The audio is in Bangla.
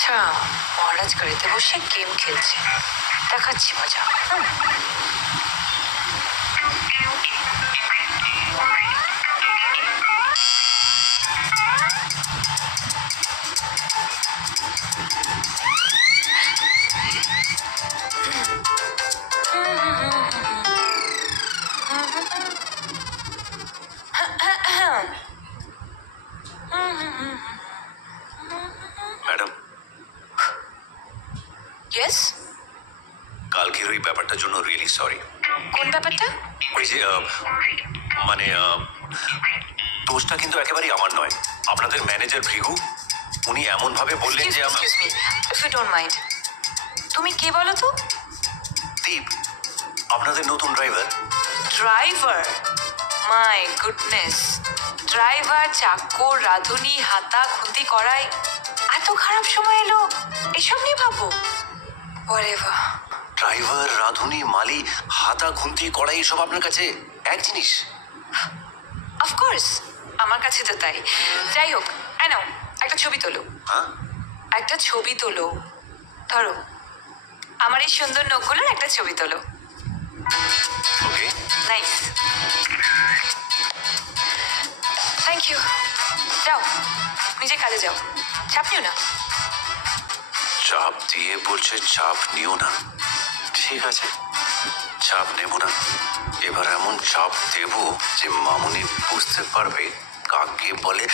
আচ্ছা, মহারাজ গাড়িতে বসে গেম খেলছে, দেখাচ্ছি মজা। ম্যাডাম, ইয়েস, কালকের ওই ব্যাপারটার জন্য রিয়েলি সরি। কোন ব্যাপারটা? ওই যে মানে দোষটা কিন্তু একেবারেই আমার নয়, আপনাদের ম্যানেজার ভৃগু, উনি এমন ভাবে বললেন যে excuse me, if you don't mind. তুমি কে বলো তো? দীপ, আপনাদের নতুন driver. Driver? My goodness, driver, চাকর, রাঁধুনি, হাতা খুন্তি করাই, এত খারাপ সময় এলো এসব নিয়ে ভাবো? ওয়ারেভার। ড্রাইভার, রাঁধুনি, মালি, হাতা খুন্তি কড়াই সব আপনার কাছে এক জিনিস? অফকোর্স, আমার কাছে তো তাই। যাই হোক, নাও একটা ছবি তোলো। হ্যাঁ, একটা ছবি তোলো, ধরো আমার এই সুন্দর নখগুলোর একটা ছবি তোলো। ওকে, নাইস, থ্যাংক ইউ। যাও, নিজের কাজে যাও, চাপ নিও না। চাপ দিয়ে বলছে চাপ নিও না। ঠিক আছে, চাপ নেব না। এবার এমন চাপ দেব যে মামুনি বুঝতে পারবে কাকে বলে